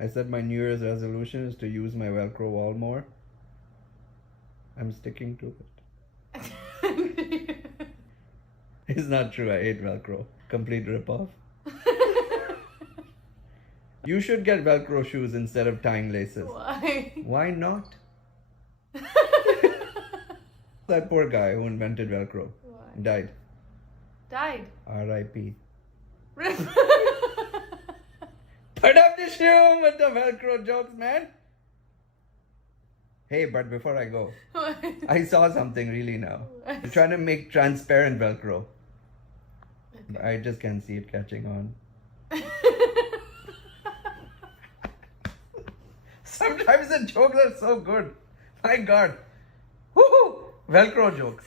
I said my New Year's resolution is to use my Velcro wall more. I'm sticking to it. It's not true. I hate Velcro. Complete ripoff. You should get Velcro shoes instead of tying laces. Why? Why not? That poor guy who invented Velcro died. Died. R.I.P. Put up the shoe with the Velcro jokes, man. Hey, but before I go, I saw something really now. They're trying to make transparent Velcro. Okay. I just can't see it catching on. Sometimes the jokes are so good. My God. Woohoo! Velcro jokes.